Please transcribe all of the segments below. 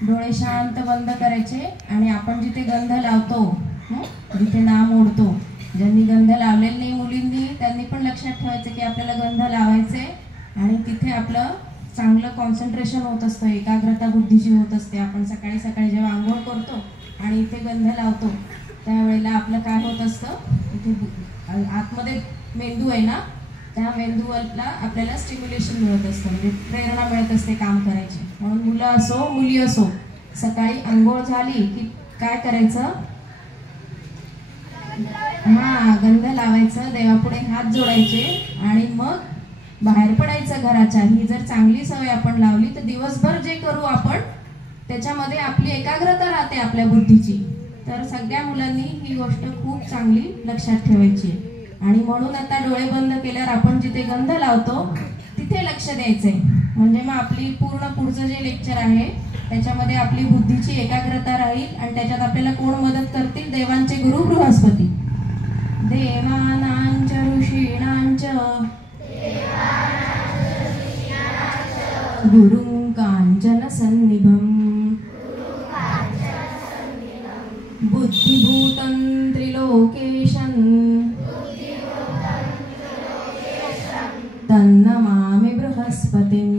डोळे शांत बंद करायचे आणि आपण जिथे गंध लावतो, जिथे नाम ओढतो, ज्यांनी गंध लावलेले नाही मुलींनी त्यांनी पण लक्षात ठेवायचं की आपल्याला गंध लावायचे आणि तिथे आपलं चांगलं कॉन्सन्ट्रेशन होत असतं, एकाग्रता बुद्धीची होत असते. आपण सकाळी सकाळी जेव्हा आंघोळ करतो आणि इथे गंध लावतो त्यावेळेला आपलं काय होत असतं, इथे आतमध्ये मेंदू आहे ना, त्या मेंदूला आपल्याला स्टिम्युलेशन मिळत असतं, म्हणजे प्रेरणा मिळत असते काम करायची. म्हणून मुलं असो मुली असो सकाळी आंघोळ झाली की काय करायचं, गंध लावायचं, देवापुढे हात जोडायचे आणि मग बाहेर पडायचं घराच्या. ही जर चांगली सवय आपण लावली तर दिवसभर जे करू आपण त्याच्यामध्ये आपली एकाग्रता राहते आपल्या बुद्धीची. तर सगळ्या मुलांनी ही गोष्ट खूप चांगली लक्षात ठेवायची. आणि म्हणून आता डोळे बंद केल्यावर आपण जिथे गंध लावतो तिथे लक्ष द्यायचंय. म्हणजे मग आपली पूर्ण पुढचं जे लेक्चर आहे त्याच्यामध्ये आपली बुद्धीची एकाग्रता राहील आणि त्याच्यात आपल्याला कोण मदत करतील, देवांचे गुरु बृहस्पती. देवानांच ऋषीणांच गुरुं कांचन सन्निभं बुद्धिभूतं त्रिलोकेशं तन्नमामि बृहस्पतिं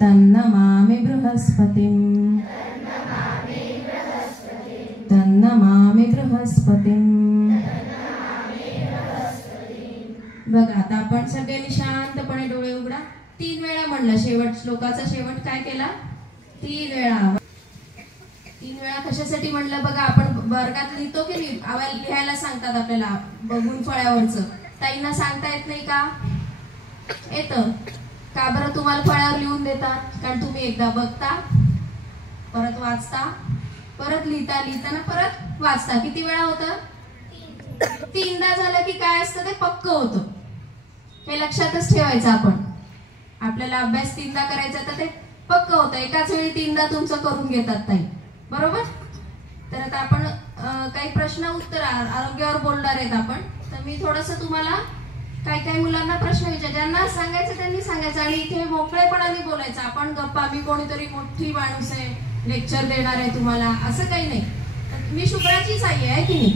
तन्नमामि बृहस्पतिं तन्नमामि बृहस्पतिं. बघा आता आपण सगळ्यांनी शांतपणे डोळे उघडा. 3 वेळा म्हणलं, शेवट श्लोकाचा शेवट काय केला, 3 वेळा. 3 वेळा कशासाठी म्हणलं बघा, आपण वर्गात लिहितो की लिहायला सांगतात आपल्याला बघून फळ्यावरचं, ताईंना सांगता येत नाही का, येतं का बरं तुम्हाला फळ्यावर लिहून देतात, कारण तुम्ही एकदा बघता परत वाचता परत लिहिता, लिहिताना परत वाचता. किती वेळा होतं, 3दा झालं की काय असतं ते पक्क होतं. हे लक्षातच ठेवायचं. आपण आपल्याला अभ्यास 3दा करायचा तर ते पक्क होतं. एकाच वेळी 3दा तुमचं करून घेतात ताई, बरोबर. तर आता आपण काही प्रश्न उत्तर आरोग्यावर बोलणार आहेत आपण. तर मी थोडस तुम्हाला काही मुलांना प्रश्न विचार, ज्यांना सांगायचं त्यांनी सांगायचं आणि इथे मोकळेपणाने बोलायचं. आपण गप्पा, मी कोणीतरी मोठी माणूस आहे लेक्चर देणार आहे तुम्हाला असं काही नाही. मी शुभ्राचीच आई आहे की नाही,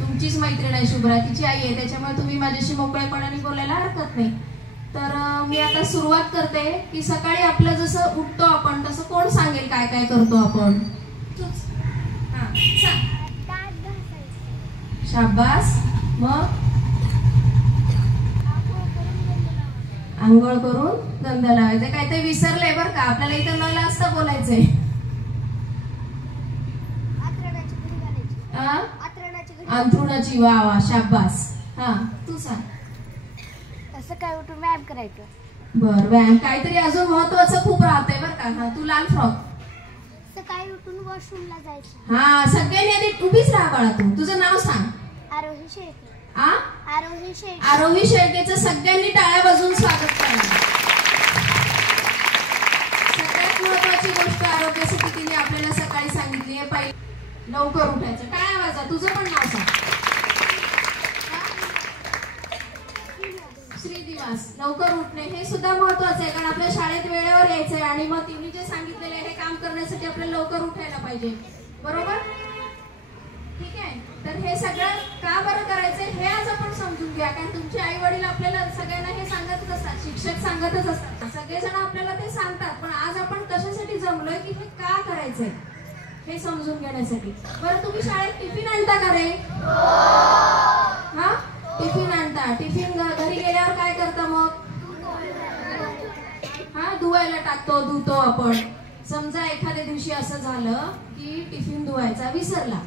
तुमचीच मैत्रीण आहे शुभ्रा, तिची आई आहे, त्याच्यामुळे तुम्ही माझ्याशी मोकळेपणाने बोलायला हरकत नाही. तर मी आता सुरुवात करते की सकाळी आपलं जसं उठतो आपण तसं कोण सांगेल काय काय करतो आपण. शाबास. मग आंघोळ करून गंध लावायचं. काय ते विसरले बरं का, आपल्याला इथं न लाजता बोलायचंय. अंथरुणाची. वा वा, शाबास. हा तू सांग. सकाळी उठून व्यायाम करायचं. बर, व्यायाम. काहीतरी अजून महत्वाचं खूप राहतंय बरं का. हा तू लाल फ्रॉक. सकाळी उठून वॉशरूमला जायचं. हा सगळ्यांनी आधी उभीच राहा बाळा. तू तुझं नाव सांग. आरोही शेळके. आरोही शेळके. आरोही शेळकेचं सगळ्यांनी टाळ्या वाजवून स्वागत करा. सगळ्यात महत्वाची गोष्ट आरोग्यासाठी तिने आपल्याला सकाळी सांगितली आहे, पाहिजे लवकर उठायचं. टाळ्या वाजा. तुझं पण नाव सांग. श्रीनिवास. लवकर उठणे हे सुद्धा महत्वाचं आहे, कारण आपल्या शाळेत वेळेवर यायचंय आणि मग तिने जे सांगितलेलं आहे हे काम करण्यासाठी आपल्याला लवकर उठायला पाहिजे, बरोबर. ठीक आहे. तर हे सगळं का बरं करायचंय हे आज आपण समजून घ्या, कारण तुमचे आई वडील आपल्याला सगळ्यांना हे सांगतच असतात, शिक्षक सांगतच असतात, सगळेजण आपल्याला ते सांगतात. पण आज आपण कशासाठी जमलोय की हे का करायचंय हे समजून घेण्यासाठी. बरं तुम्ही शाळेत टिफिन आणता का रे? हा टिफिन आणता. टिफिन घरी गेल्यावर काय करता मग? हा धुवायला टाकतो, धुतो आपण. समजा एखाद्या दिवशी असं झालं की टिफिन धुवायचा विसरला,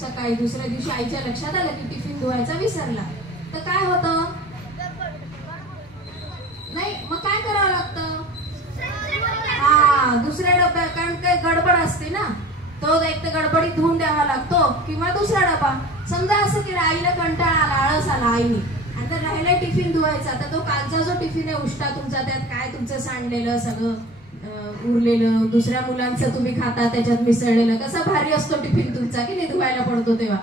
सकाळी दुसऱ्या दिवशी आईच्या लक्षात आलं की टिफिन धुवायचा विसरला, तर काय होतं? नाही मग काय करावं लागतं? दुसऱ्या डब्यात, कारण काही गडबड असते ना, तो एक तर गडबडीत धुवून द्यावा लागतो किंवा दुसरा डबा. समजा असं की आईला कंटाळा आला, आळस आला आईने, आणि तर राहिला टिफिन धुवायचा, तर तो कालचा जो टिफिन आहे उष्टा तुमचा, त्यात काय तुमचं सांडलेलं सगळं उरलेलं, दुसऱ्या मुलांचं तुम्ही खाता त्याच्यात मिसळलेलं, कसा भारी असतो टिफिन तुमचा की नाही धुवायला पडतो तेव्हा.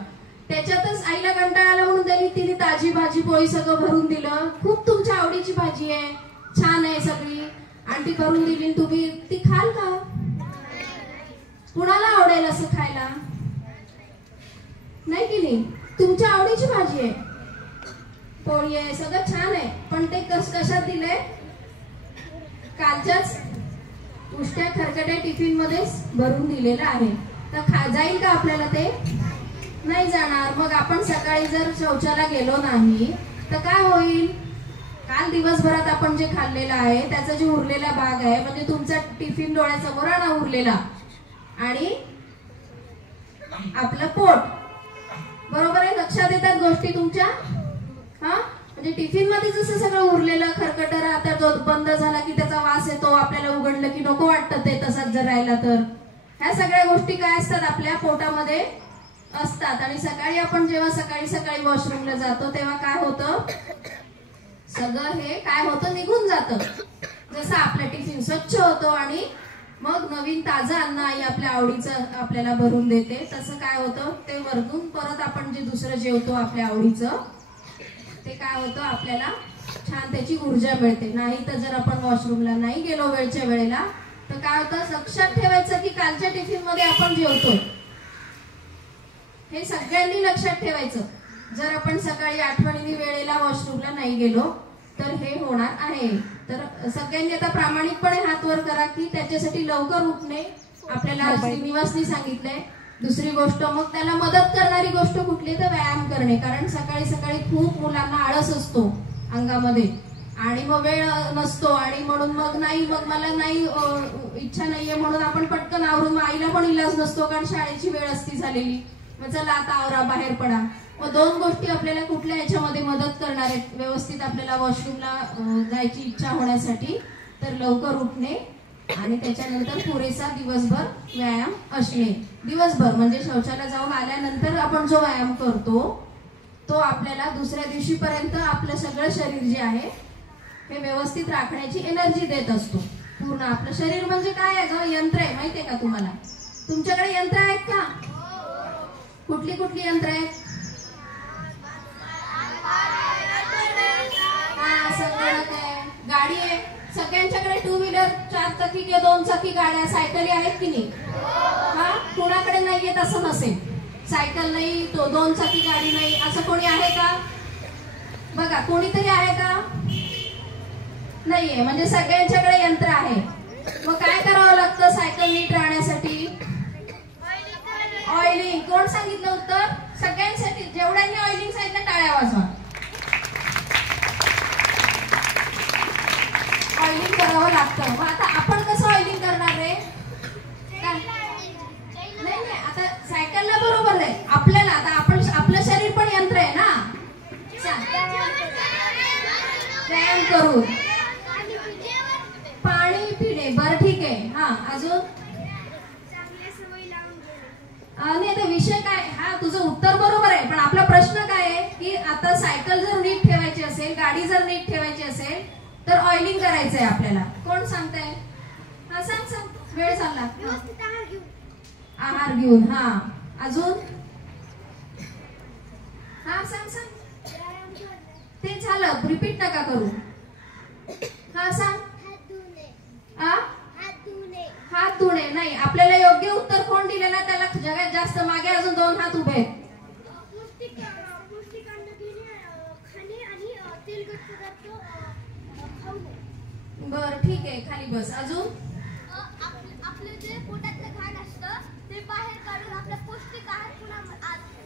त्याच्यातच आईला कंटाळा आला म्हणून त्यांनी तिने ताजी भाजी पोळी सगळं भरून दिलं, खूप तुमच्या आवडीची भाजी आहे, छान आहे सगळी, आंटी करून दिली तुम्ही ती खाल का? कुणाला आवडेल असं खायला? नाही की नाही? तुमच्या आवडीची भाजी आहे, पोळी आहे, सगळं छान आहे, पण ते कशात दिलंय? कालच्याच उष्ट्या खरकट्या टिफिन मध्ये भरून दिलेलं आहे. तर जाईल का आपल्याला ते? नाही जाणार. मग आपण सकाळी जर शौचाला गेलो नाही तर काय होईल? काल दिवसभरात आपण जे खाल्लेलं आहे त्याचा जे उरलेला भाग आहे, म्हणजे तुमचा टिफिन डोळ्यासमोर आणा उरलेला, आणि आपलं पोट, बरोबर आहे? लक्षात येतात गोष्टी तुमच्या? हा, म्हणजे टिफिन मध्ये जसं सगळं उरलेलं खरकट राहतं, जो बंद झाला की त्याचा वास येतो, आपल्याला उघडलं की नको वाटतं ते तसाच जर राहिला तर. ह्या सगळ्या गोष्टी काय असतात? आपल्या पोटामध्ये असतात. आणि सकाळी आपण जेव्हा सकाळी वॉशरूमला जातो तेव्हा काय होतं? सगळं हे काय होतं? निघून जातं. जसं आपला टिफिन स्वच्छ होतो आणि मग नवीन ताजं अन्न आई आपल्या आवडीचं आपल्याला भरून देते, तसं काय होतं? ते वरतून परत आपण जे दुसरं जेवतो आपल्या आवडीचं, ते काय होतं? आपल्याला छान त्याची ऊर्जा मिळते. नाही तर जर आपण वॉशरूमला नाही गेलो वेळच्या वेळेला तर काय होतं? लक्षात ठेवायचं की कालच्या टिफिन मध्ये आपण जेवतो, हे सगळ्यांनी लक्षात ठेवायचं. जर आपण सकाळी आठवणीने वेळेला वॉशरूमला नाही गेलो तर हे होणार आहे. तर सगळ्यांनी आता प्रामाणिकपणे हात वर करा की त्याच्यासाठी लवकर उठणे आपल्याला श्रीनिवासनी सांगितलंय. दुसरी गोष्ट, मग त्याला मदत करणारी गोष्ट कुठली? तर व्यायाम करणे. कारण सकाळी खूप मुलांना आळस असतो अंगामध्ये आणि मग वेळ नसतो, आणि म्हणून मग मला नाही इच्छा नाहीये म्हणून आपण पटकन आवरून, आईला पण इलाज नसतो कारण शाळेची वेळ असती झालेली, मग चला आता आवरा, बाहेर पडा. मग दोन गोष्टी आपल्याला कुठल्या याच्यामध्ये मदत करणार आहेत व्यवस्थित आपल्याला वॉशरूमला जायची इच्छा होण्यासाठी? तर लवकर उठणे आणि त्याच्यानंतर पुरेसा दिवसभर व्यायाम असणे. दिवसभर म्हणजे शौचाला जाऊन आल्यानंतर आपण जो व्यायाम करतो तो आपल्याला दुसऱ्या दिवशीपर्यंत आपलं सगळं शरीर जे आहे हे व्यवस्थित राखण्याची एनर्जी देत असतो. पूर्ण आपलं शरीर म्हणजे काय आहे ग? यंत्र आहे, माहितीये का तुम्हाला? तुमच्याकडे यंत्र आहेत का? कुठली कुठली यंत्र आहेत? हा, संगणक आहे, गाडी आहे. सगळ्यांच्याकडे टू व्हीलर, 4 चाकी किंवा 2 चाकी गाड्या, सायकली आहेत की नाही? हा, कुणाकडे नाहीयेत असं नसेल. सायकल नाही, 2 चाकी गाडी नाही, असं कोणी आहे का? बघा, कोणीतरी आहे का? नाहीये. म्हणजे सगळ्यांच्याकडे यंत्र आहे. मग काय करावं लागतं सायकल नीट राहण्यासाठी? ऑइलिंग. कोण सांगितलं उत्तर? सगळ्यांसाठी. जेवढ्यांनी ऑइलिंग सांगितलं टाळ्या वाजवा. ऑइलिंग करावं लागतं. मग आता आपण कसं ऑइलिंग करणार रे? नाही, आता सायकलला बरोबर आहे आपल्याला. आता आपलं शरीर पण यंत्र आहे ना. व्यायाम करून पाणी पिणे. बरं, ठीक आहे. हा, अजून? नाही, आता विषय काय? हा, तुझं उत्तर बरोबर आहे, पण आपला प्रश्न काय आहे की आता सायकल जर नीट ठेवायची असेल, गाडी जर नीट ठेवायची असेल तर ऑइलिंग करायचंय आपल्याला. कोण सांगताय? हा, सांग. वेळ चालला. आहार घेऊन. हा, अजून? हा, सांग. ते झालं, रिपीट नका करू. हा, सांग. हात धुणे. नाही, आपल्याला योग्य उत्तर कोण दिलं ना त्याला जगात जास्त मागे अजून 2 हात उभे आहेत. बर, ठीक आहे, खाली बस. अजून? आपलं जे पोटातलं घाण असतं ते बाहेर काढून आपला पौष्टिक आहार पुन्हा.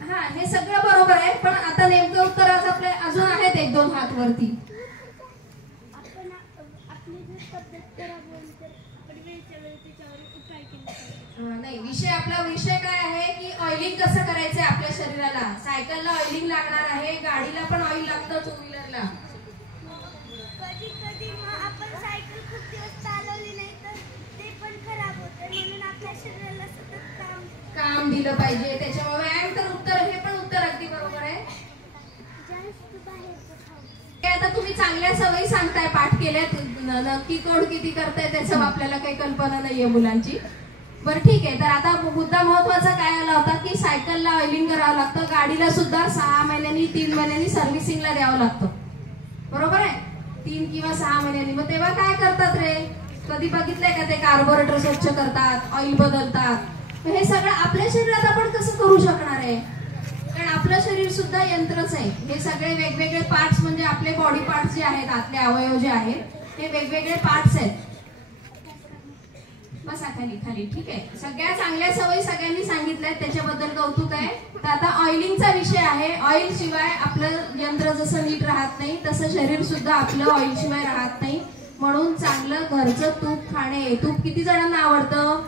हा, हे सगळं बरोबर आहे, पण आता नेमकं उत्तर आज आपले अजून आहेत 1-2 हात वरती. आपण आपली जर तब्येत खराब होईल तर आपण वेळच्या वेळी त्याच्यावर उपाय केले. नाही, आपला विषय काय आहे की ऑइलिंग कसं करायचंय आपल्या शरीराला. सायकलला ऑइलिंग लागणार आहे, गाडीला पण ऑइल लागतं, 2 व्हीलरला. कधी आपण सायकल खूप दिवस चालवली नाही तर ते पण खराब होते, म्हणून आपल्या शरीराला सतत काम दिलं पाहिजे. त्याच्यामुळे व्यायाम तर उत्तर, हे पण उत्तर अगदी बरोबर आहे. आता तुम्ही चांगल्या सवयी सांगताय, पाठ केल्यात, नक्की कोण किती करताय त्याचं आपल्याला काही कल्पना नाहीये मुलांची. बरं, ठीक आहे. तर आता मुद्दा महत्वाचा काय आला होता की सायकलला ऑइलिंग करावं लागतं, गाडीला सुद्धा 6 महिन्यांनी 3 महिन्यांनी सर्व्हिसिंगला द्यावं लागतं, बरोबर आहे? 3 किंवा 6 महिन्यांनी. मग तेव्हा काय करतात रे? कधी बघितलंय का ते कार्बोरेटर स्वच्छ करतात, ऑइल बदलतात. हे सगळं आपल्या शरीरात आपण कसं करू शकणार आहे? कारण आपलं शरीर सुद्धा यंत्रच आहे. हे सगळे वेगवेगळे पार्ट्स म्हणजे आपले बॉडी पार्ट्स जे आहेत, आतले अवयव जे आहेत हे वेगवेगळे पार्ट्स आहेत. बसा खाली खाली. ठीक आहे, सगळ्या चांगल्या सवयी सगळ्यांनी सांगितल्या, त्याच्याबद्दल कौतुक आहे. तर आता ऑइलिंगचा विषय आहे. ऑइल शिवाय आपलं यंत्र जसं नीट राहत नाही तसं शरीर सुद्धा आपलं ऑइल शिवाय राहत नाही. म्हणून चांगलं घरचं तूप खाणे. तूप किती जणांना आवडतं?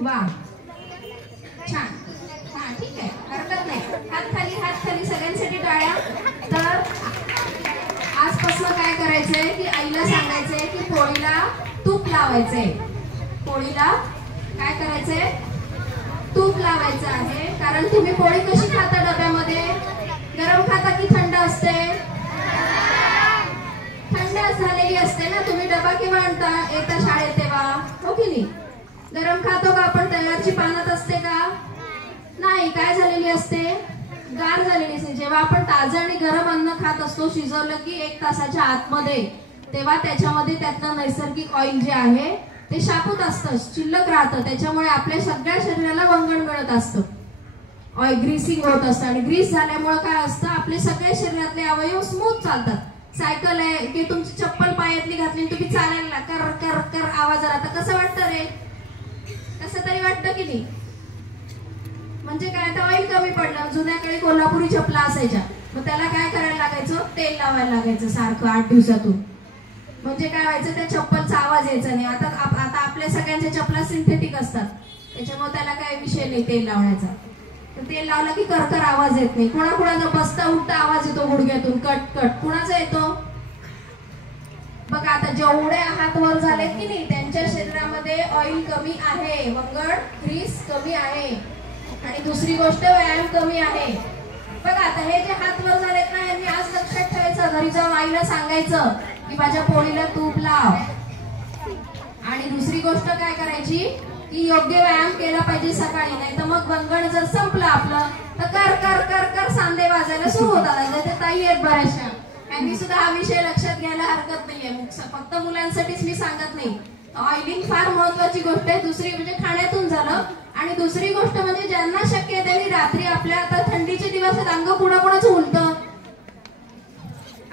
वा, छान. हा ठीक आहे, हरकत नाही. हात खाली, हात खाली, सगळ्यांसाठी टाळ्या. तर आजपासून काय करायचंय की आईला सांगायचंय की पोळीला तूप लावायचंय. पोळीला काय करायचंय? तूप लावायचं आहे. कारण तुम्ही पोळी कशी खाता डब्यामध्ये? गरम खाता की थंड असते? थंड झालेली असते ना. तुम्ही डबा केव्हा आणता? येता शाळेत तेव्हा, हो की नाही? गरम खातो का आपण? तयारची पानात असते का? नाही. काय झालेली असते? गार झालेली असते. जेव्हा आपण ताजं आणि गरम अन्न खात असतो शिजवलं की 1 तासाच्या आतमध्ये, तेव्हा त्याच्यामध्ये त्यातलं नैसर्गिक ऑइल जे आहे ते शाबूत असतं, शिल्लक राहतं. त्याच्यामुळे आपल्या सगळ्या शरीराला वंगण मिळत असतं, ऑइल ग्रीसिंग होत असतं. आणि ग्रीस झाल्यामुळे काय असतं? आपले सगळे शरीरातले अवयव स्मूथ चालतात. सायकल आहे की तुमची चप्पल पायातली घातली तुम्ही चालायला कर कर कर आवाज आला तर कसं वाटतं रे? कसं तरी वाटतं की नाही? म्हणजे काय, तर ऑइल कमी पडलं. जुन्या काळी कोल्हापुरी चपला असायच्या, मग त्याला काय करायला लागायचं? तेल लावायला लागायचं सारखं 8 दिवसातून. म्हणजे काय व्हायचं? त्या चप्पलचा आवाज यायचा नाही. आता आपल्या सगळ्यांच्या चपला सिंथेटिक असतात, त्याच्यामुळे त्याला काय विषय नाही तेल लावण्याचा. तेल लावलं की करकर आवाज येत नाही. कुणाकुणाचा बसता उठता आवाज येतो गुडघ्यातून, कट कट. कुणाचा येतो? बघा आता जेवढे हात वर झालेत की नाही त्यांच्या शरीरामध्ये ऑइल कमी आहे, वंगण ग्रीस कमी आहे. आणि दुसरी गोष्ट व्यायाम कमी आहे. बघा आता हे जे हात वर झालेत ना, यांनी आज लक्षात ठेवायचं. घरी जाऊन आईला सांगायचं की माझ्या पोळीला तूप लाव. आणि दुसरी गोष्ट काय करायची की योग्य व्यायाम केला पाहिजे सकाळी. नाही तर मग वंगण जर संपलं आपलं तर कर कर कर कर सांधे वाजायला सुरू होतात. ते ताई आहेत बऱ्याचशा, यांनी सुद्धा हा विषय लक्षात घ्यायला हरकत नाहीये. फक्त मुलांसाठीच मी सांगत नाही. ऑइलिंग फार महत्वाची गोष्ट आहे. दुसरी म्हणजे खाण्यातून झालं. आणि दुसरी गोष्ट म्हणजे ज्यांना शक्य आहे त्यांनी रात्री, आपल्या आता थंडीचे दिवस आहेत, अंग कुणाकुणाचं उलतं,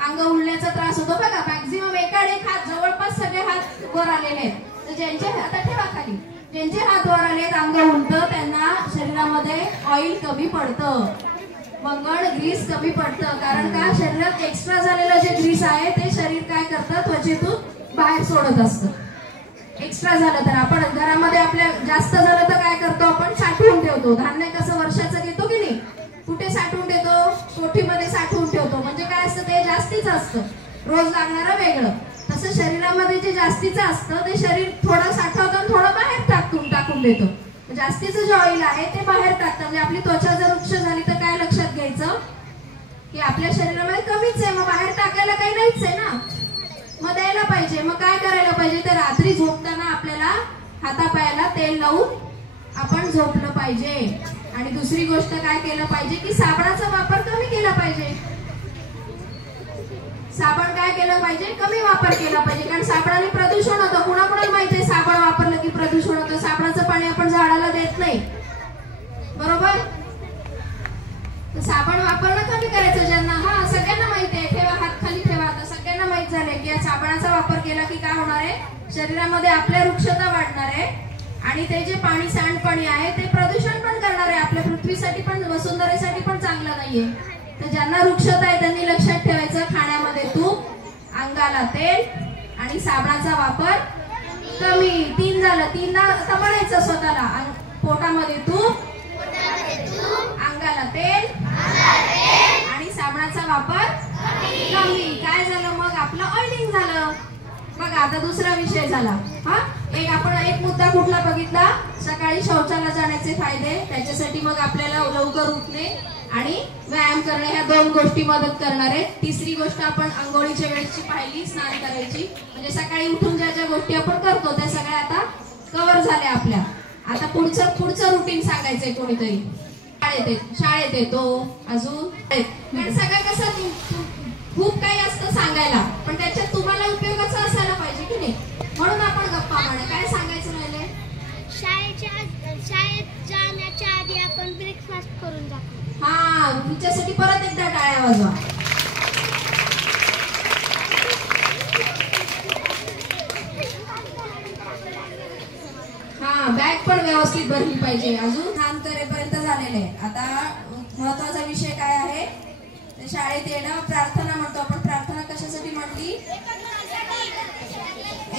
अंग उलण्याचा त्रास होतो बघा. मॅक्झिमम एकाड एक हात, जवळपास सगळे हात वर आलेले आहेत. तर ज्यांचे आता ठेवा खाली, ज्यांचे हात वर आलेत, अंग उलतं, त्यांना शरीरामध्ये ऑइल कमी पडतं, वंगण ग्रीस कमी पडतं. कारण का? शरीरात एक्स्ट्रा झालेलं जे ग्रीस आहे ते शरीर काय करतं? त्वचेतून बाहेर सोडत असतं. एक्स्ट्रा झालं तर आपण घरामध्ये आपल्या जास्त झालं तर काय करतो? आपण साठवून ठेवतो. धान्य कसं वर्षाचं घेतो की नाही, कुठे साठवून ठेवतो? कोठीमध्ये साठवून ठेवतो. म्हणजे काय असतं? ते जास्तीचं असतं, रोज लागणारं वेगळं. तसं शरीरामध्ये जे जास्तीचं असतं ते शरीर थोडं साठवतं आणि थोडं बाहेर टाकून देतो. जास्तीचं जे ऑइल आहे ते बाहेर टाकतं. म्हणजे आपली त्वचा जर वृक्ष झाली तर काय लक्षात घ्यायचं की आपल्या शरीरामध्ये कमीच आहे, मग बाहेर टाकायला काही नाहीच आहे ना, मग द्यायला पाहिजे. मग काय करायला पाहिजे? तर रात्री झोपताना आपल्याला हातापायाला तेल लावून आपण झोपलं पाहिजे. आणि दुसरी गोष्ट काय केलं पाहिजे की साबणाचा वापर कमी केला पाहिजे. साबण काय केलं पाहिजे? कमी वापर केला पाहिजे. कारण साबणाने प्रदूषण होतं. कुणाकुणाला माहिती आहे साबण वापरलं की प्रदूषण होतं? साबणाचं पाणी आपण झाडाला देत नाही, बरोबर? तर साबण वापरणं कमी करायचं. ज्यांना सगळ्यांना माहिती आहे, ठेवा हात खाली ठेवा. आता सगळ्यांना माहित झालंय की साबणाचा वापर केला की काय होणार आहे? शरीरामध्ये आपल्या वृक्षता वाढणार आहे. आणि ते जे पाणी, सांडपाणी आहे ते प्रदूषण पण करणार आहे. आपल्या पृथ्वीसाठी पण, वसुंधरेसाठी पण चांगलं नाहीये. तर ज्यांना वृक्षता आहे त्यांनी लक्षात ठेवायचं, खाण्यामध्ये तूप, अंगाला तेल आणि साबणाचा वापर कमी. 3 झालं. 3ला आता म्हणायचं स्वतःला, पोटामध्ये तूप, अंगाला तेल आणि साबणाचा वापर कमी. काय झालं? मग आपलं ऑइलिंग झालं. बघा आता दुसरा विषय झाला. आपण एक मुद्दा कुठला बघितला? सकाळी शौचाला जाण्याचे फायदे. त्याच्यासाठी मग आपल्याला लवकर उठणे आणि व्यायाम करणे, ह्या 2 गोष्टी मदत करणार आहेत. तिसरी गोष्ट आपण अंघोळीच्या वेळेची पाहिली, स्नान करायची. म्हणजे सकाळी उठून ज्या ज्या गोष्टी आपण करतो त्या सगळ्या आता कव्हर झाल्या आपल्या. आता पुढचं रुटीन सांगायचंय कोणीतरी. शाळेत येतो अजून, कारण सगळं कसं खूप काही असतं सांगायला, पण त्याच्यात तुम्हाला उपयोगाचं असायला पाहिजे हा, हिच्यासाठी परत एकदा टाळ्या वाजवा. हा, बॅग पण व्यवस्थित भरली पाहिजे. अजून काम करेपर्यंत झालेले आहे. आता महत्वाचा विषय काय आहे, शाळेत येणं. प्रार्थना म्हणतो आपण. प्रार्थना कशासाठी म्हटली?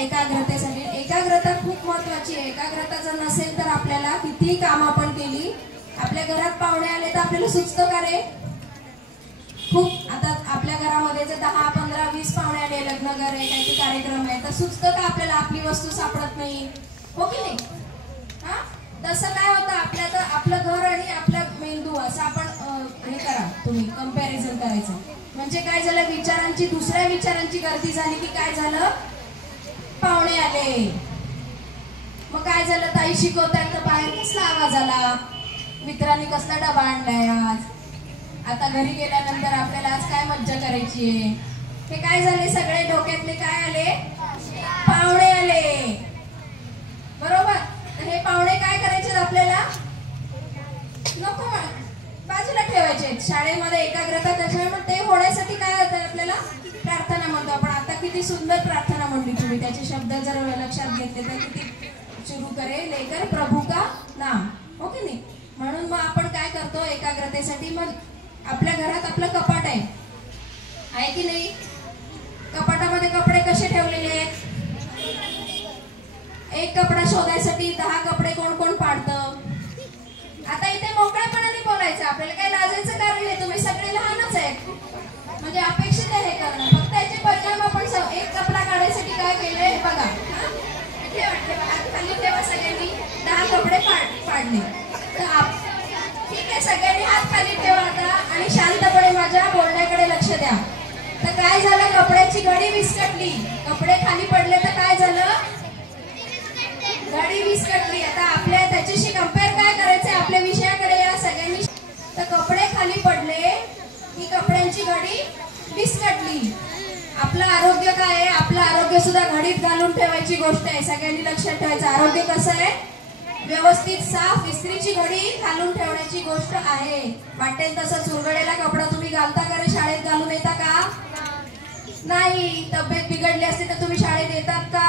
एकाग्रतेसाठी. एकाग्रता खूप महत्वाची आहे. एकाग्रता जर नसेल तर आपल्याला कितीही काम आपण केली, आपल्या घरात पाहुणे आले तर आपल्याला सुचतं का रे? खूप. आता आपल्या घरामध्ये जर 10, 15, 20 पाहुणे आले, लग्न घर आहे, काही कार्यक्रम आहे, तर सुचतं का आपल्याला आपली वस्तू सापडत नाही? हो की नाही? हा, तसं काय होतं आपलं घर आणि आपला मेंदू असं आपण हे करा, तुम्ही कंपॅरिझन करायचं. म्हणजे काय झालं, विचारांची, दुसऱ्या विचारांची गर्दी झाली की काय झालं, पाहुणे आले. मग काय झालं, ताई शिकवतायत तर बाहेर कसला आवाज आला, मित्रांनी कसला डबा आणलाय आज, आता घरी गेल्यानंतर आपल्याला आज काय मज्जा करायची आहे. हे काय झाले, सगळे डोक्यातले काय आले, पाहुणे आले. बरोबर. तर हे पाहुणे काय करायचे आपल्याला, नको बाजूला ठेवायचे. शाळेमध्ये एकाग्रता कशामुळे ते होण्यासाठी काय होतं, आपल्याला प्रार्थना म्हणतो आपण. आता किती सुंदर प्रार्थना म्हणली तुम्ही. त्याचे शब्द जर लक्षात घेतले तर किती सुरू करे लेकर प्रभू का नाम. हो की नाही? म्हणून मग आपण काय करतो एकाग्रतेसाठी, मग आपल्या घरात आपलं कपाट आहे की नाही? कपाटामध्ये कपडे कसे ठेवलेले आहेत? एक कपडा शोधायसाठी 10 कपडे कोण कोण पाडतं? आता इथे मोकळेपणाने बोलायचं, आपल्याला काही लाजायचं कारण नाही. तुम्ही सगळे लहानच आहेत, म्हणजे अपेक्षित आहे हे करणं. फक्त याचे परिणाम आपण एक कपडा काढायसाठी काय केलंय बघा. ठेवा हात खाली ठेवा. सगळ्यांनी 10 कपडे पाडले तर ठीक आहे, सगळ्यांनी हात खाली ठेवा आता आणि शांतपणे माझ्या बोलण्याकडे लक्ष द्या. तर काय झालं, कपड्याची घडी विस्कटली, कपडे खाली पडले तर काय झालं, घडी विस्कटली. आता आपल्या त्याच्याशी कंपेअर काय करायचंय, आपल्या विषयाकडे या सगळ्यांनी. तर कपडे खाली पडले की कपड्यांची घडी विस्कटली. आपलं आरोग्य काय आहे, आपलं आरोग्य सुद्धा घडीत घालून ठेवायची गोष्ट आहे. सगळ्यांनी लक्षात ठेवायचं. आरोग्य कसं आहे, व्यवस्थित साफ इस्त्रीची घडी घालून ठेवण्याची गोष्ट आहे. वाटेल तसं चुरगळलेला कपडा तुम्ही घालता का रे? शाळेत घालून येता का? नाही. तब्येत बिघडली असते तर तुम्ही शाळेत येतात का?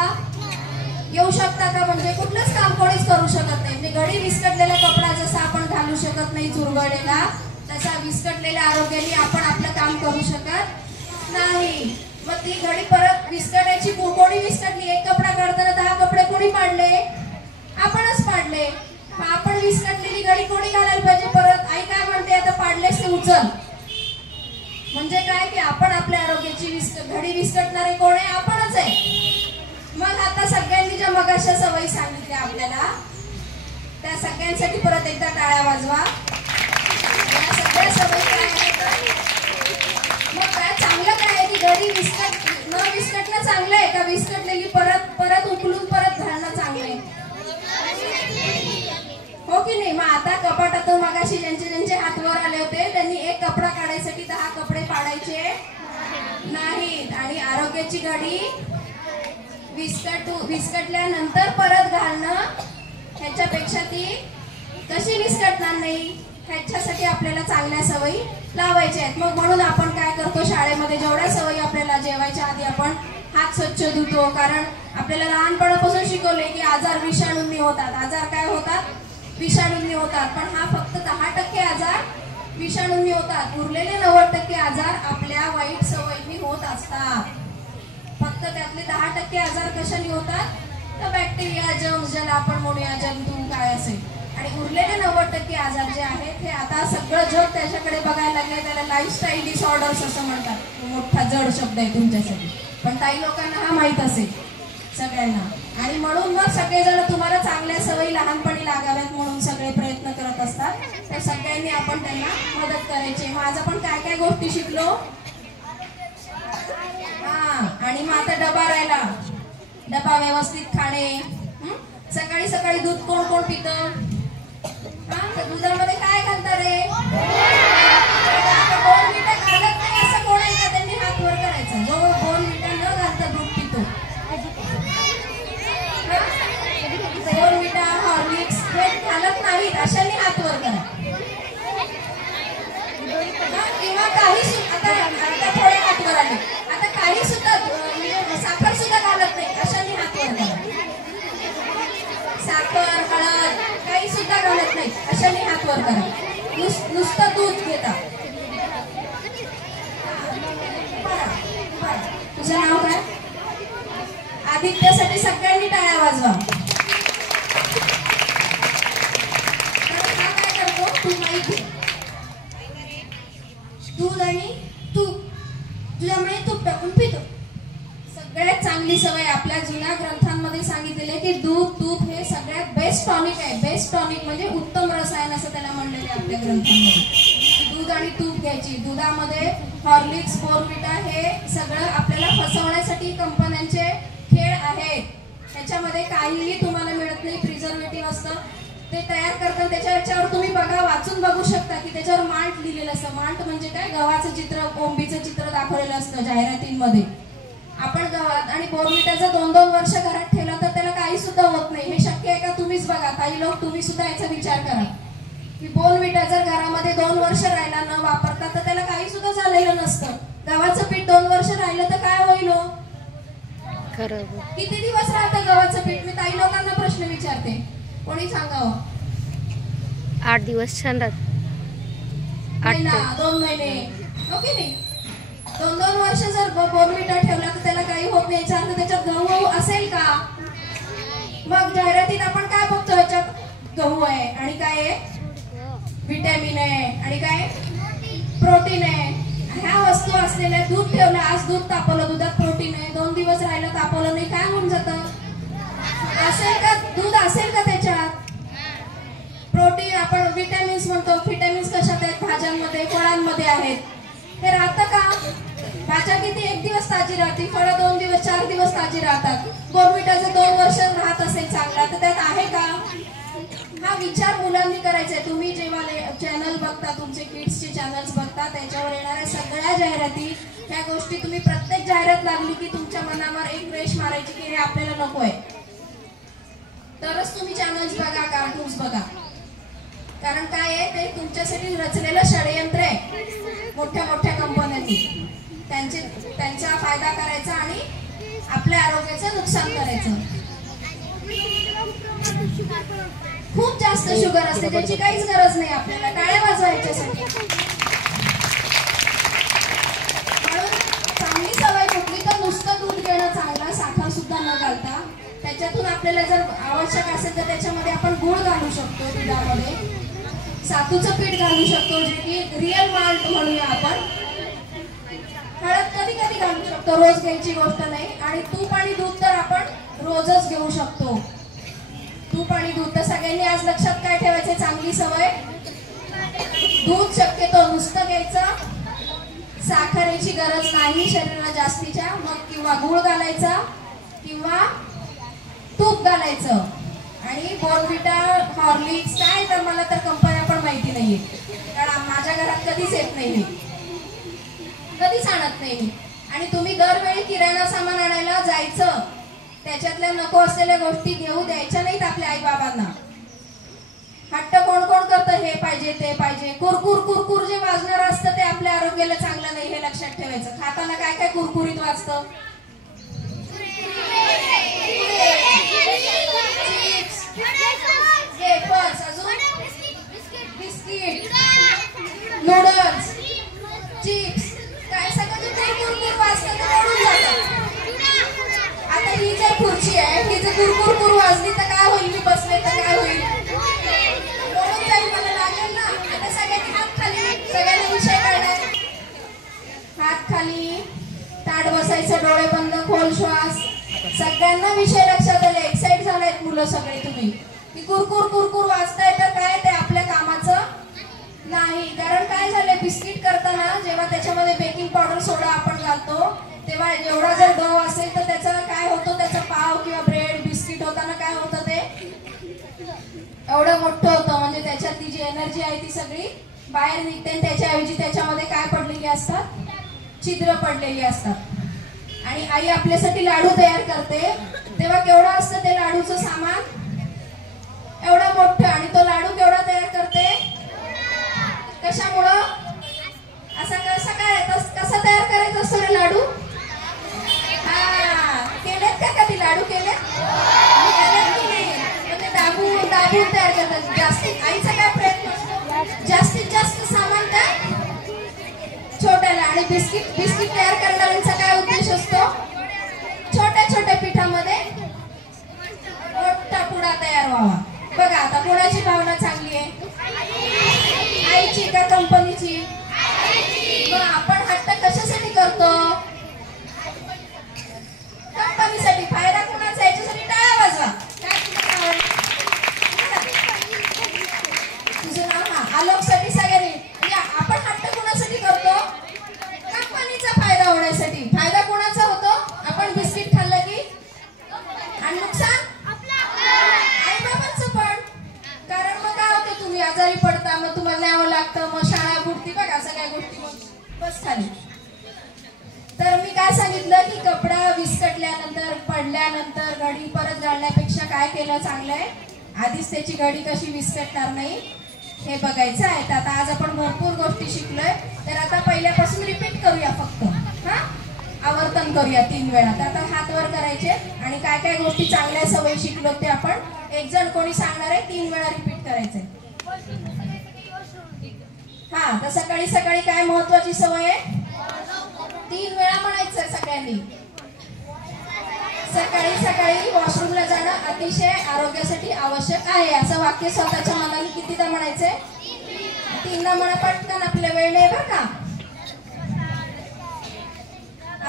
येऊ शकता का? म्हणजे कुठलंच काम कोणीच करू शकत नाही. म्हणजे घडी विस्कटलेला कपडा जसा आपण घालू शकत नाही चुरगळलेला, तसा विस्कटलेल्या आरोग्याने आपण आपलं काम करू शकत नाही. मग ती घडी परत विस्कटायची. कोणी विस्कटली? एक कपडा काढताना 10 कपडे कोणी पाडले? आपणच पाडले. मग आपण विस्कटलेली घडी कोणी घालायला पाहिजे परत? आई काय म्हणते, आता पाडलेस ते उचल. म्हणजे काय की आपण आपल्या आरोग्याची घडी विस्कटणारे कोण आहे? आपणच आहे. मग आता सगळ्यांनी ज्या मगाशा सवयी सांगितल्या आपल्याला, त्या सगळ्यांसाठी परत एकदा टाळ्या वाजवा. या सगळ्या सवयी काय आहेत? मग काय चांगलं काय आहे की घडी न विस्कटणं चांगलं आहे का विस्कटलेली परत उकलून परत घालणं चांगलं आहे? हो की नाही? मग आता कपाटातून मगाशी ज्यांचे हात वर आले होते त्यांनी एक कपडा काढायसाठी 10 कपडे पाडायचे नाहीत. आणि आरोग्याची घडी विस्कटल्यानंतर परत घालणं, ह्याच्यापेक्षा ती कशी विस्कटणार नाही, ह्याच्यासाठी आपल्याला चांगल्या सवयी लावायच्या आहेत. मग म्हणून आपण काय करतो, शाळेमध्ये जेवढ्या सवयी आपल्याला जेवायच्या आधी आपण हात स्वच्छ धुतो. कारण आपल्याला लहानपणापासून शिकवले की आजार विषाणूंनी होतात. आजार काय होतात? विषाणूंनी होतात. पण हा फक्त 10% आजार विषाणूंनी होतात. उरलेले 90% आजार आपल्या वाईट सवयींनी होत असतात. फक्त त्यातले 10% आजार कशाने होतात? तर बॅक्टेरिया, जर्म्स, ज्याला आपण म्हणूया जंतू काय असेल. आणि उरलेले 90% आजार जे आहेत हे आता सगळं जग त्याच्याकडे बघायला लागले. त्याला लाईफस्टाईल डिसऑर्डर्स असं म्हणतात. मोठा जड शब्द आहे तुमच्यासाठी, पण काही लोकांना हा माहित असेल सगळ्यांना. आणि म्हणून मग सगळेजण तुम्हाला चांगल्या सवयी लहानपणी लागाव्यात म्हणून सगळे प्रयत्न करत असतात. तर सगळ्यांनी आपण त्यांना मदत करायची. मग आज आपण काय काय गोष्टी शिकलो? आणि मग आता डबा राहिला. डबा व्यवस्थित खाणे. सकाळी सकाळी दूध कोण कोण पितं? दुधामध्ये काय घालता रे? बोर्नव्हिटा घालत नाही असं कोण आहे का? त्यांनी हात वर करायचा. जो बोर्नव्हिटा न घालता दूध पितो, बोर्नव्हिटा, हॉर्लिक्स हे घालत नाहीत, अशाने हात वर करा. वर करा. नुसतं दूध घेता. तुझं नाव काय? आदित्यसाठी सगळ्यांनी टाळ्या वाजवा. हा काय करतो? तू माहिती दूध आणि तूप तुझ्यामुळे तूप टाकून पितो. सगळ्यात चांगली सवय आपल्या जुन्या ग्रंथांमध्ये सांगितलेले की दूध तूप हे सगळ्यात बेस्ट टॉनिक आहे. बेस्ट टॉनिक म्हणजे उत्तम रसायन असं त्याला म्हणलेले आपल्या ग्रंथांमध्ये. दूध आणि तूप घ्यायची. दुधामध्ये हॉर्लिक्स बोर्नव्हिटा हे सगळं आपल्याला फसवण्यासाठी कंपन्यांचे खेळ आहेत. त्याच्यामध्ये काहीही तुम्हाला मिळत नाही. प्रिझर्वेटिव्ह असतं ते तयार करतात. त्याच्यावर तुम्ही बघा, वाचून बघू शकता की त्याच्यावर मांट लिहिलेलं असतं. मांट म्हणजे काय? गव्हाचं चित्र, कोंबीचं चित्र दाखवलेलं असतं जाहिरातींमध्ये. आपण गव्हात आणि बोर्नव्हिटाचं 2-2 वर्ष घरात ठेवलं तर त्याला काही सुद्धा होत नाही. हे शक्य आहे का? तुम्हीच बघा. काही लोक तुम्ही सुद्धा याचा विचार करा की बोर्नव्हिटा जर घरामध्ये 2 वर्ष राहिला न वापरता तर त्याला काही सुद्धा झालेलं नसतं. गव्हाचं पीठ 2 वर्ष राहिलं तर काय होईल? किती दिवस राहतं गव्हाचं पीठ? मी काही लोकांना प्रश्न विचारते, कोणी सांगावं? 8 दिवस छान राहत. महिना 2 महिने ओके नाही. 2-2 वर्ष जर बोर्नव्हिटा ठेवला तर त्याला काही होत नाही. याचा अर्थ त्याच्यात गहू असेल का? मग जाहिरातीत आपण काय बघतो? ह्याच्यात गहू आहे आणि काय आहे? व्हिटॅमिन आहे आणि काय? प्रोटीन आहे. ह्या वस्तू असलेल्या दूध ठेवलं, आज दूध तापवलं, दुधात प्रोटीन आहे, 2 दिवस राहिलं तापवलं नाही, काय होऊन जातं? असेल का दूध? असेल का त्याच्यात प्रोटीन? आपण व्हिटॅमिन्स म्हणतो. व्हिटॅमिन्स कशात आहेत? भाज्यांमध्ये, फळांमध्ये आहेत. ते राहतं का? भाज्या किती 1 दिवस ताजी राहते, फळं 2 दिवस 4 दिवस ताजी राहतात. बोर्नव्हिटाचं 2 वर्ष राहत असेल चांगला तर त्यात आहे का? हा विचार मुलांनी करायचा आहे. तुम्ही जेव्हा चॅनल बघता, तुमचे किड्सचे चॅनल्स बघता, त्याच्यावर येणाऱ्या सगळ्या जाहिराती, त्या गोष्टी तुम्ही प्रत्येक जाहिरात लागली की तुमच्या मनावर एक रेष मारायची की हे आपल्याला नको आहे. तरच तुम्ही चॅनल्स बघा, कार्टून्स बघा. कारण काय आहे, ते तुमच्यासाठी रचलेलं षडयंत्र आहे मोठ्या मोठ्या कंपन्यांनी. त्यांचा फायदा करायचा आणि आपल्या आरोग्याचं नुकसान करायचं. खूप जास्त शुगर असते, त्याची काहीच गरज नाही आपल्याला. टाळ्या वाजवायच्यासाठी. म्हणून चांगली सवय कुठली तर नुसतं दूध घेणं चांगलं, साखर सुद्धा न घालता. त्याच्यातून आपल्याला जर आवश्यक असेल तर त्याच्यामध्ये आपण गुळ घालू शकतो. दुधामध्ये सातूचं पीठ घालू शकतो, जे की रिअल माल्ट म्हणूया आपण. हळद कधी कधी घालू शकतो, रोज घ्यायची गोष्ट नाही. आणि तूप आणि दूध तर आपण रोजच घेऊ शकतो. तूप आणि दूध तर सगळ्यांनी आज लक्षात काय ठेवायचं? चांगली सवय, दूध शक्यतो नुसतं घ्यायचं, साखरेची गरज नाही शरीराला जास्तीच्या. मग किंवा गुळ घालायचा किंवा तूप घालायचं. आणि बोर्नव्हिटा, हॉर्लिक्स काय तर मला तर कंपन्या पण माहिती नाहीये, कारण माझ्या घरात कधीच येत नाही, कधीच आणत नाही. आणि तुम्ही दरवेळी किराणा सामान आणायला जायचं, त्याच्यातल्या नको असलेल्या गोष्टी घेऊ द्यायच्या नाहीत आपल्या आई बाबांना. हट्ट कोण कोण करतं? हे पाहिजे ते पाहिजे. कुरकुर कुरकुर जे वाजणारं असतं ते आपल्या आरोग्याला चांगलं नाही, हे लक्षात ठेवायचं. खाताना काय काय कुरकुरीत वाजतं? वेफर्स, अजून बिस्किट, नूडल्स, चिप्स, काय सगळं जे कुरकुर वाजतं ते ओढून जातं. आता ही जर खुर्ची आहे, ही जर कुरकुर वाजली तर काय होईल? मी बसले तर काय होईल? ओढून जाईल, मला लागेल ना. आता सगळ्यांनी हात खाली, सगळ्यांनी विषय काढाय. हात खाली, ताट बसायचं, डोळे बंद, खोल श्वास. सगळ्यांना विषय लक्षात आले. एक्साइट झालायत मुलं सगळे तुम्ही की कुरकुर कुरकुर वाजताय तर काय ते आपल्या कामाचं नाही. कारण काय झालंय, बिस्किट करताना जेव्हा त्याच्यामध्ये बेकिंग पावडर, सोडा आपण घालतो, तेव्हा एवढा जर डो असेल तर त्याचं काय होतं? त्याचा पाव किंवा ब्रेड, बिस्किट होताना काय होतं? ते एवढं मोठं होतं. म्हणजे त्याच्यातली जी एनर्जी आहे ती सगळी बाहेर निघते. त्याच्याऐवजी त्याच्यामध्ये काय पडलेली असतात? छिद्र पडलेली असतात. आणि आई आपल्यासाठी लाडू तयार करते तेव्हा केवढं असतं ते लाडूचं सामान? एवढं मोठं. आणि तो लाडू केवढा तयार करते? कशामुळं? कसा तयार करायचा असतो रे लाडू? हा, केलेत का कधी लाडू? केलेत की नाही? दाबून तयार करतात. जास्त आईचा काय प्रयत्न असतो? सांगितलं की कपडा विस्कटल्यानंतर पडल्यानंतर घडी परत घालण्यापेक्षा काय केलं चांगलंय, आधीच त्याची घडी कशी विस्कटणार नाही हे बघायचं आहे. तर आता आज आपण भरपूर गोष्टी शिकलोय, तर आता पहिल्यापासून रिपीट करूया फक्त. हा, आवर्तन करूया 3 वेळा. तर आता हात वर करायचे आणि काय काय गोष्टी चांगल्या सवयी शिकलो ते आपण एक जण कोणी सांगणार आहे 3 वेळा रिपीट करायचंय. हा, तर सकाळी सकाळी काय महत्वाची सवय आहे? 3 वेळा म्हणायचं सगळ्यांनी. सकाळी सकाळी वॉशरूमला जाणं अतिशय आरोग्यासाठी आवश्यक आहे असं वाक्य स्वतःच्या मनाने कितीदा म्हणायचंय? 3दा म्हणा पटकन, आपल्या वेळ नाही बरं का.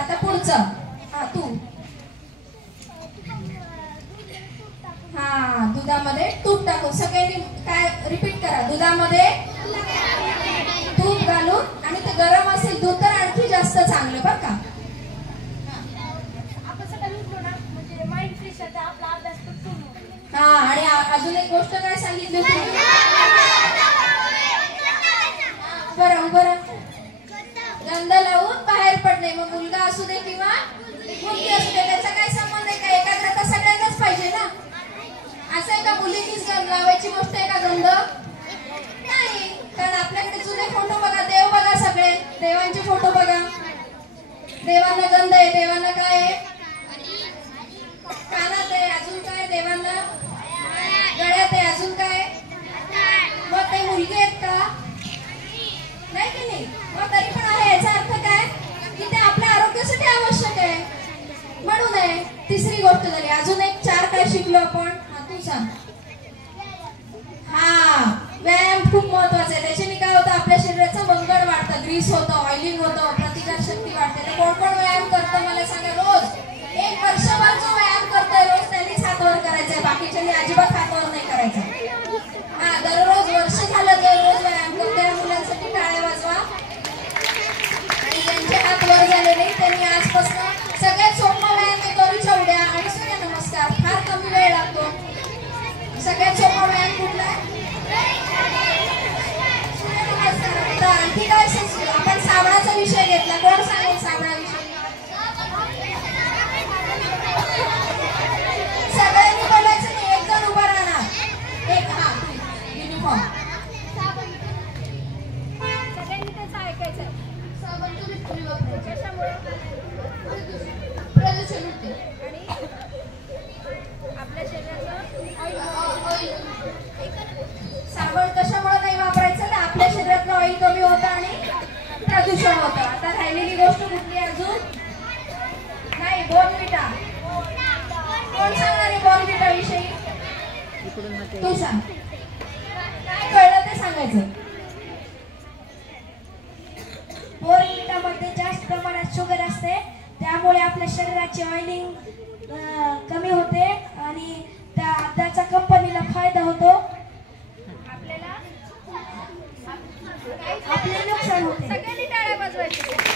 आता पुढचं. हा, तू. हा, दुधामध्ये तूप टाकून. सगळ्यांनी काय रिपीट करा? दुधामध्ये तूप घालून, आणि ते गरम असेल दूध तर आणखी जास्त चांगलं बरं का. हा, आणि अजून एक गोष्ट काय सांगितली होती? बरं, गंध लावून बाहेर पडणे. मग मुलगा असू दे किंवा मुलगी असू दे, त्याचा काय संबंध आहे का? एकाग्रता सगळ्यांनाच पाहिजे ना. असं आहे का मुलींनीच गंध लावायची गोष्ट आहे का गंध? नाही, कारण आपल्याकडे जुने फोटो बघा, देव बघा, सगळे देवांचे फोटो बघा. देवांना गंध आहे, देवांना काय आहे? कानात आहे, अजून काय देवांना? गळ्यात आहे, अजून काय? मग ते मुलगी आहेत का? नाही की नाही? मग तरी पण आहे. याचा अर्थ काय की ते आपल्या आरोग्यासाठी आवश्यक आहे म्हणून आहे. तिसरी गोष्ट झाली. अजून एक 4 काय शिकलो आपण? हा, तू सांग. हा, व्यायाम खूप महत्वाचा आहे. त्याच्याने काय होतं? आपल्या शरीराचं वंगण वाढतं, ग्रीस होतं, ऑइलिंग होतं, प्रतिकार शक्ती वाढते. तर कोण कोण व्यायाम करतं मला सांगा? रोज 1 वर्षभर जो व्यायाम करतोय रोज त्यांनीच हात वर करायचंय, बाकीच्यांनी अजिबात हात वर नाही करायचं. हा, दररोज वर्ष झालं दररोज व्यायाम करतोय या मुलांसाठी टाळ्या वाजवा. आणि ज्यांचे हात वर झाले नाही त्यांनी आजपासून सगळ्यात सोपा व्यायाम आहे दोरीच्या उड्या आणि सूर्यनमस्कार. फार कमी वेळ लागतो. सगळ्यात सोपा व्यायाम कुठला आहे? सूर्यनमस्कार. आणखी काय आपण साबणाचा विषय घेतला. कोण सांगेल साबणाविषयी? सगळ्यांनी बोलायचं नाही, एक जण उभा राहणार. एक, हा, युनिफॉर्म. सगळ्यांनी त्याचं ऐकायचं. प्रदूषण होते आणि आपल्या शरीराचं ऑइल. साबण कशामुळे नाही वापरायचं? तर आपल्या शरीरातलं ऑइल कमी होतं आणि प्रदूषण होतं. आता राहिलेली गोष्ट कुठली अजून? नाही, बोर्नव्हिटा. कोण सांगणार आहे बोर्नव्हिटा विषयी? तू सांग. काय कळलं ते सांगायचं. बोर्नव्हिटामध्ये जास्त प्रमाणात शुगर असते, त्यामुळे आपल्या शरीराची ऑइलिंग कमी होते आणि त्याचा कंपनीला फायदा होतो. आपले नुकसान होते. सगळ्यांनी टाळ्या वाजवायच्या.